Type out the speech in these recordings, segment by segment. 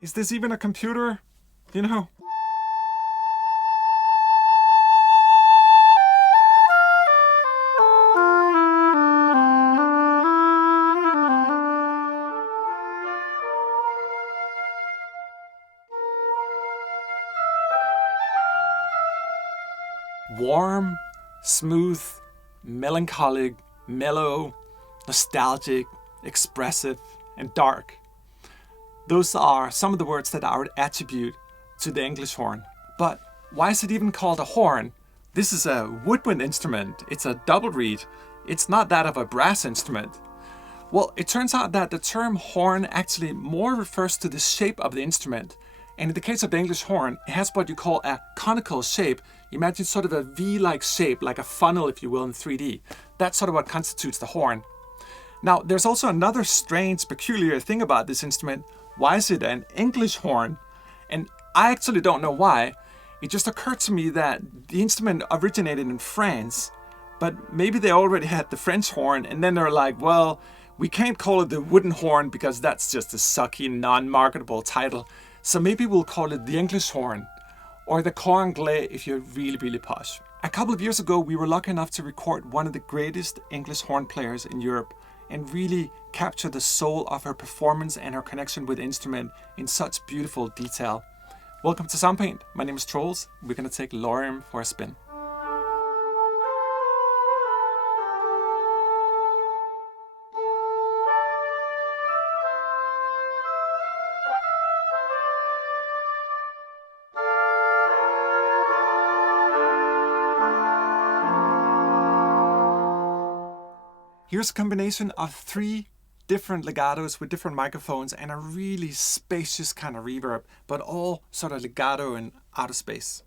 Is this even a computer? You know? Warm, smooth, melancholic, mellow, nostalgic, expressive, and dark. Those are some of the words that I would attribute to the English horn. But why is it even called a horn? This is a woodwind instrument. It's a double reed. It's not that of a brass instrument. Well, it turns out that the term horn actually more refers to the shape of the instrument. And in the case of the English horn, it has what you call a conical shape. Imagine sort of a V-like shape, like a funnel, if you will, in 3D. That's sort of what constitutes the horn. Now, there's also another strange, peculiar thing about this instrument. Why is it an English horn? And I actually don't know why. It just occurred to me that the instrument originated in France, but maybe they already had the French horn, and then they're like, well, we can't call it the wooden horn because that's just a sucky, non-marketable title. So maybe we'll call it the English horn, or the Cor Anglais if you're really, really posh. A couple of years ago, we were lucky enough to record one of the greatest English horn players in Europe, and really capture the soul of her performance and her connection with the instrument in such beautiful detail. Welcome to Soundpaint. My name is Trolls. We're going to take Lorium for a spin. Here's a combination of 3 different legatos with different microphones and a really spacious kind of reverb, but all sort of legato and out of space.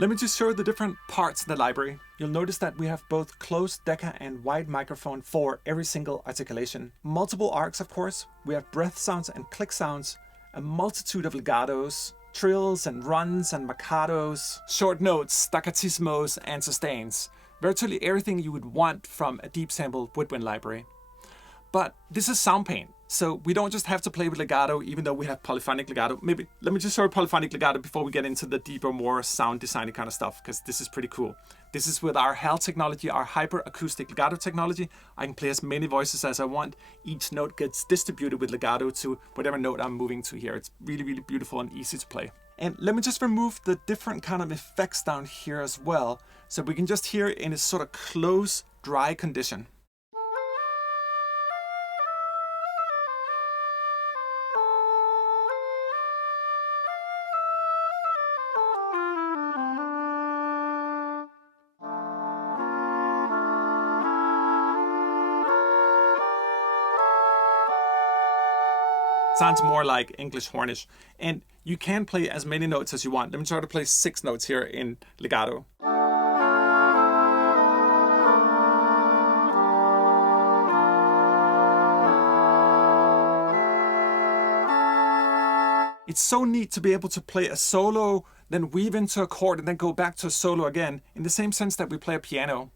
Let me just show you the different parts of the library. You'll notice that we have both closed Decca and wide microphone for every single articulation. Multiple arcs, of course. We have breath sounds and click sounds, a multitude of legatos, trills and runs and marcatos, short notes, staccatismos and sustains. Virtually everything you would want from a deep sample woodwind library. But this is Soundpaint, so we don't just have to play with legato, even though we have polyphonic legato. Maybe let me just show you polyphonic legato before we get into the deeper, more sound designy kind of stuff, because this is pretty cool. This is with our H.A.L technology, our hyper acoustic legato technology. I can play as many voices as I want. Each note gets distributed with legato to whatever note I'm moving to here. It's really, really beautiful and easy to play. And let me just remove the different kind of effects down here as well, so we can just hear it in a sort of close, dry condition. Sounds more like English hornish. And you can play as many notes as you want. Let me try to play 6 notes here in legato. It's so neat to be able to play a solo, then weave into a chord, and then go back to a solo again, in the same sense that we play a piano.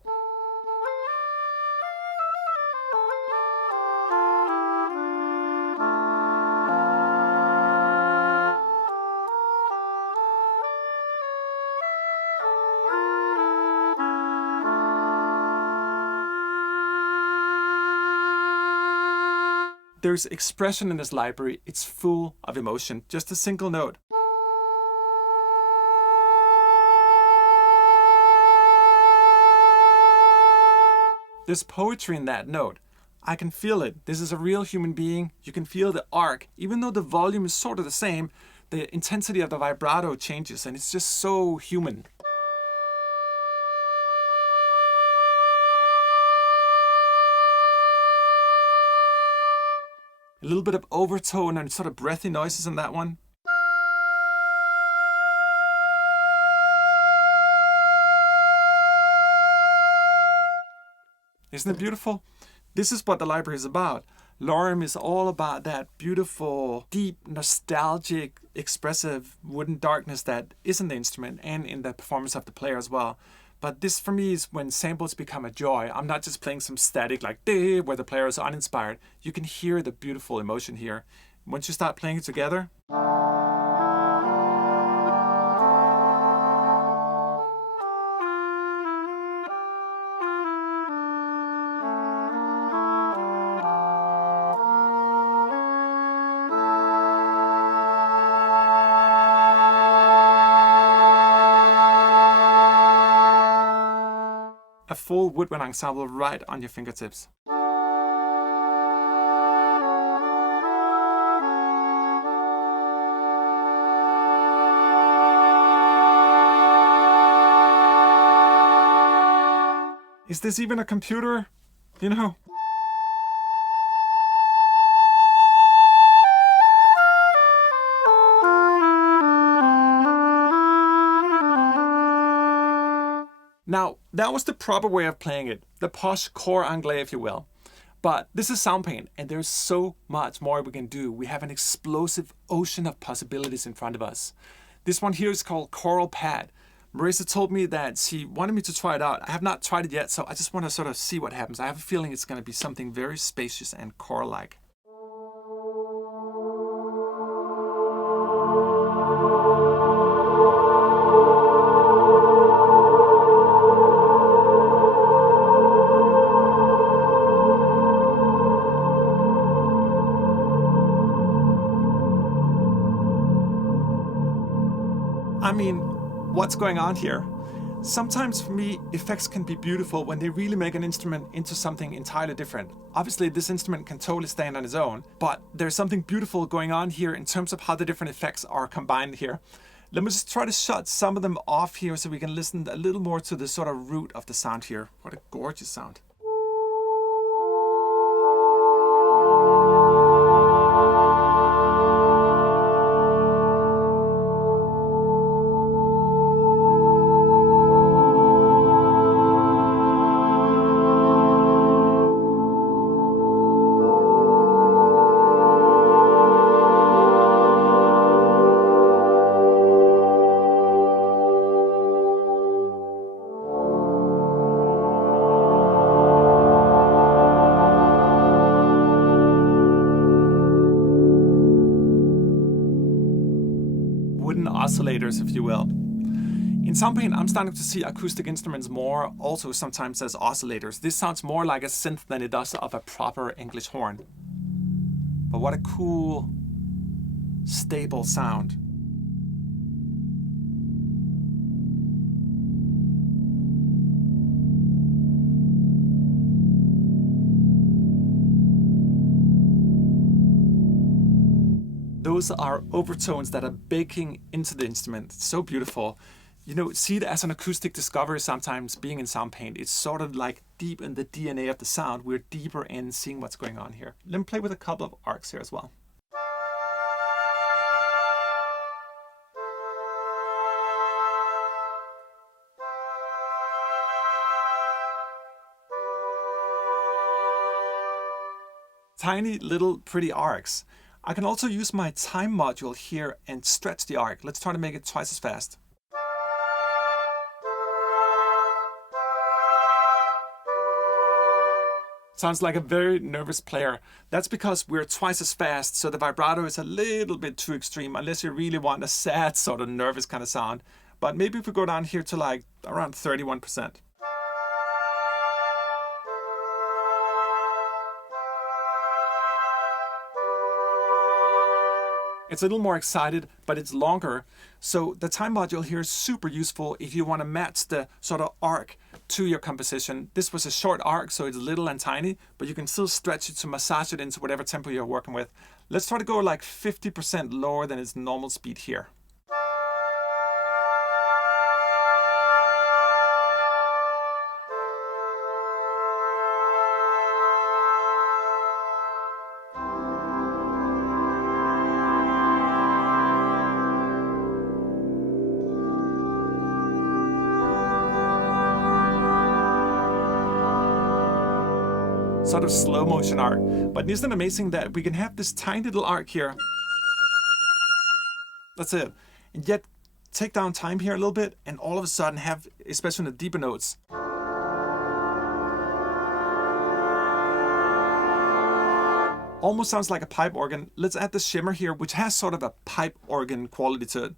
There's expression in this library. It's full of emotion. Just a single note. There's poetry in that note. I can feel it. This is a real human being. You can feel the arc. Even though the volume is sort of the same, the intensity of the vibrato changes, and it's just so human. A little bit of overtone and sort of breathy noises in that one. Isn't it beautiful? This is what the library is about. Lorium is all about that beautiful, deep, nostalgic, expressive wooden darkness that is in the instrument and in the performance of the player as well. But this for me is when samples become a joy. I'm not just playing some static like "deh" where the player is uninspired. You can hear the beautiful emotion here. Once you start playing it together, a full woodwind ensemble right on your fingertips. Is this even a computer? You know? Now, that was the proper way of playing it, the posh Cor Anglais, if you will. But this is Soundpaint, and there's so much more we can do. We have an explosive ocean of possibilities in front of us. This one here is called Choral Pad. Marisa told me that she wanted me to try it out. I have not tried it yet, so I just want to sort of see what happens. I have a feeling it's going to be something very spacious and choral-like. I mean, what's going on here? Sometimes for me, effects can be beautiful when they really make an instrument into something entirely different. Obviously, this instrument can totally stand on its own, but there's something beautiful going on here in terms of how the different effects are combined here. Let me just try to shut some of them off here so we can listen a little more to the sort of root of the sound here. What a gorgeous sound. Oscillators, if you will. In Soundpaint, I'm starting to see acoustic instruments more, also sometimes as oscillators. This sounds more like a synth than it does of a proper English horn. But what a cool, stable sound. Those are overtones that are baking into the instrument. It's so beautiful. You know, see it as an acoustic discovery sometimes being in Soundpaint. It's sort of like deep in the DNA of the sound. We're deeper in seeing what's going on here. Let me play with a couple of arcs here as well. Tiny little pretty arcs. I can also use my time module here and stretch the arc. Let's try to make it twice as fast. Sounds like a very nervous player. That's because we're twice as fast, so the vibrato is a little bit too extreme, unless you really want a sad sort of nervous kind of sound. But maybe if we go down here to like around 31%. It's a little more excited, but it's longer. So the time module here is super useful if you want to match the sort of arc to your composition. This was a short arc, so it's little and tiny, but you can still stretch it to massage it into whatever tempo you're working with. Let's try to go like 50% lower than its normal speed here. sort of slow motion arc. But isn't it amazing that we can have this tiny little arc here? That's it. And yet take down time here a little bit and all of a sudden have, especially in the deeper notes, almost sounds like a pipe organ. Let's add the shimmer here, which has sort of a pipe organ quality to it.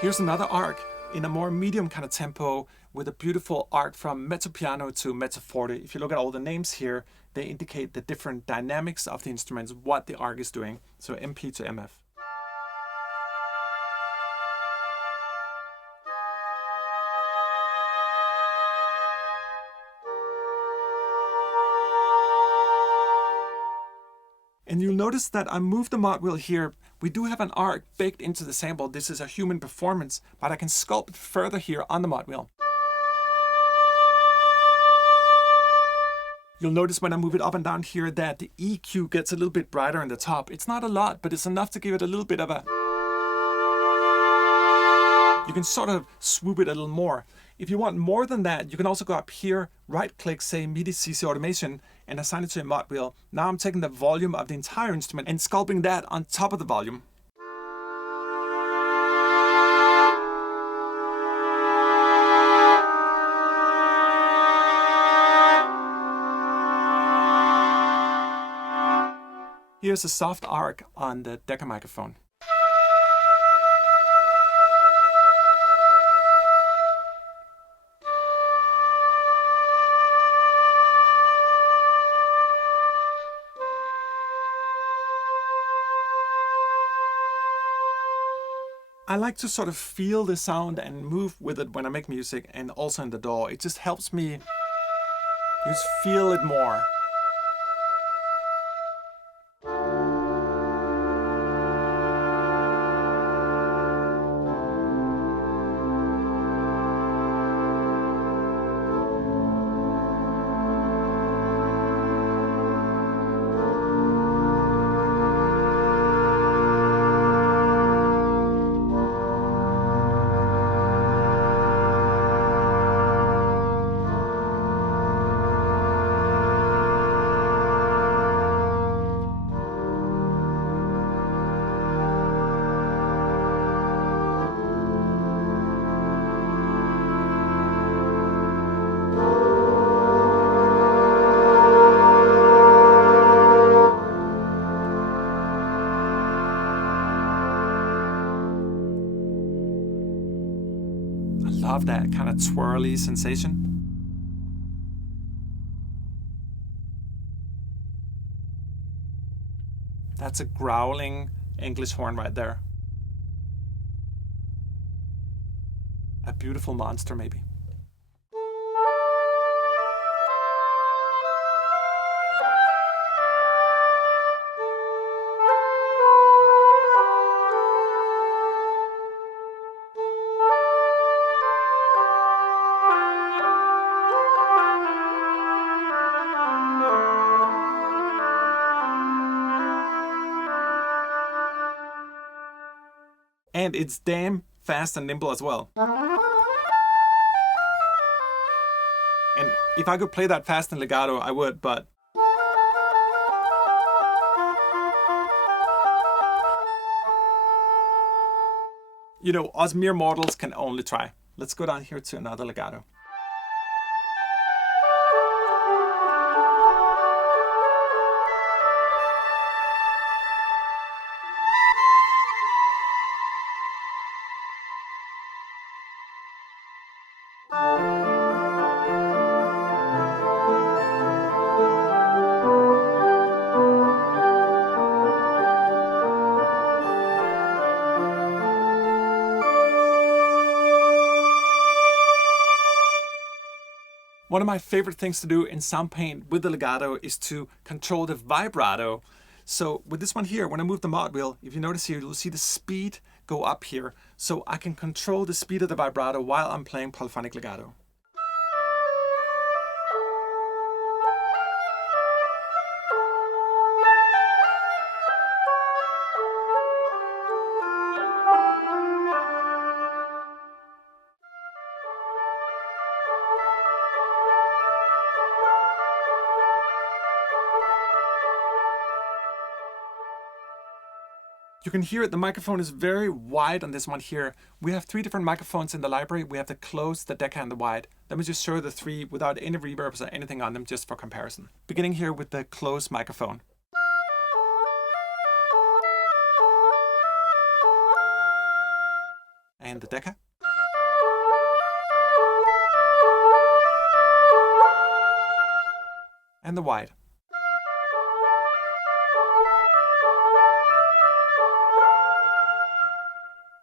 Here's another arc in a more medium kind of tempo with a beautiful arc from mezzo piano to mezzo forte. If you look at all the names here, they indicate the different dynamics of the instruments, what the arc is doing. So MP to MF. And you'll notice that I moved the mod wheel here. We do have an arc baked into the sample. This is a human performance, but I can sculpt further here on the mod wheel. You'll notice when I move it up and down here that the EQ gets a little bit brighter in the top. It's not a lot, but it's enough to give it a little bit of a... You can sort of swoop it a little more. If you want more than that, you can also go up here, right-click, say MIDI CC Automation, and assign it to a mod wheel. Now I'm taking the volume of the entire instrument and sculpting that on top of the volume. Here's a soft arc on the Decca microphone. I like to sort of feel the sound and move with it when I make music, and also in the DAW. It just helps me just feel it more. Love that kind of twirly sensation. That's a growling English horn right there. A beautiful monster, maybe. And it's damn fast and nimble as well. And if I could play that fast in legato, I would, but... You know, us mere mortals can only try. Let's go down here to another legato. One of my favorite things to do in Soundpaint with the legato is to control the vibrato. So with this one here, when I move the mod wheel, if you notice here, you'll see the speed go up here, so I can control the speed of the vibrato while I'm playing polyphonic legato. You can hear it, the microphone is very wide on this one here. We have 3 different microphones in the library. We have the close, the Decca, and the wide. Let me just show the 3 without any reverbs or anything on them, just for comparison. Beginning here with the close microphone. And the Decca. And the wide.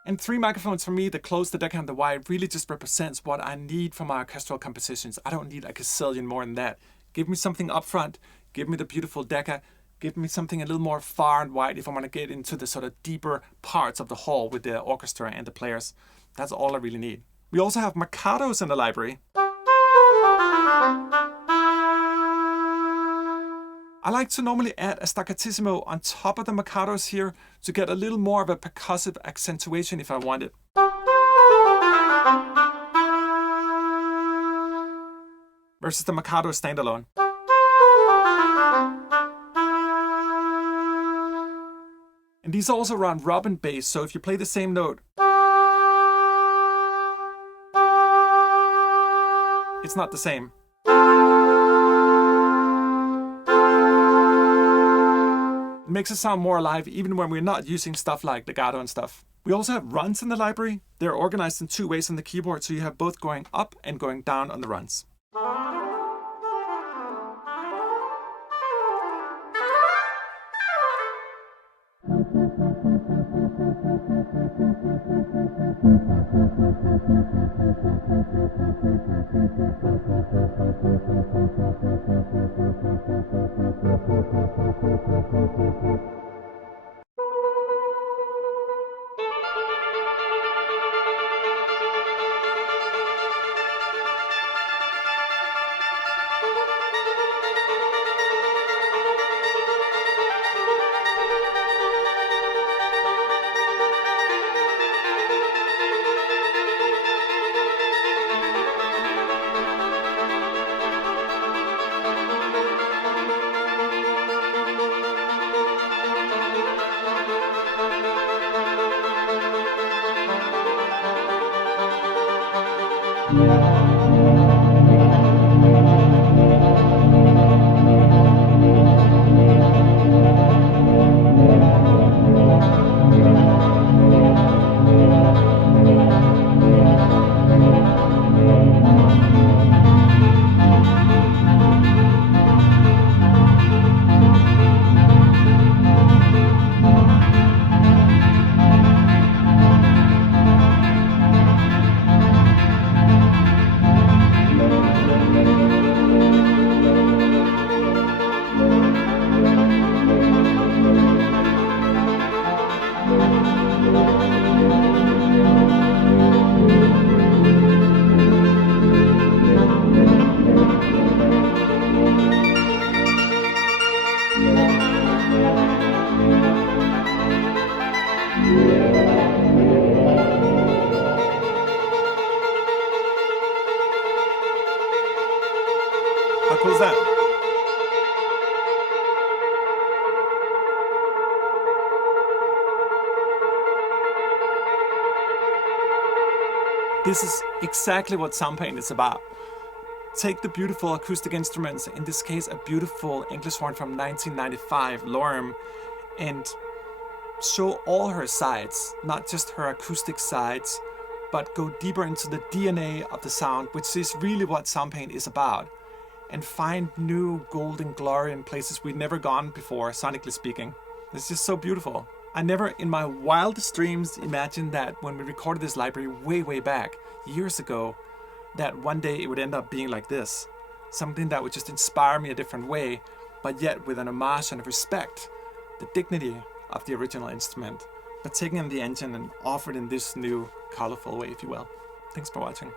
And 3 microphones for me, the close, the Decca, and the wide, really just represents what I need for my orchestral compositions. I don't need a gazillion more than that. Give me something up front, give me the beautiful Decca, give me something a little more far and wide if I want to get into the sort of deeper parts of the hall with the orchestra and the players. That's all I really need. We also have Marcatos in the library. I like to normally add a staccatissimo on top of the Marcatos here to get a little more of a percussive accentuation if I want it. Versus the Marcato standalone. And these also run robin bass, so if you play the same note, it's not the same. It makes it sound more alive even when we're not using stuff like legato and stuff. We also have runs in the library. They're organized in 2 ways on the keyboard, so you have both going up and going down on the runs. How cool is that? This is exactly what Soundpaint is about. Take the beautiful acoustic instruments, in this case a beautiful English horn from 1995, Lorium, and show all her sides, not just her acoustic sides, but go deeper into the DNA of the sound, which is really what Soundpaint is about, and find new golden glory in places we've never gone before, sonically speaking. It's just so beautiful. I never in my wildest dreams imagined that when we recorded this library way back, years ago, that one day it would end up being like this. Something that would just inspire me a different way, but yet with an homage and respect, the dignity of the original instrument, but taken in the engine and offered in this new colorful way, if you will. Thanks for watching.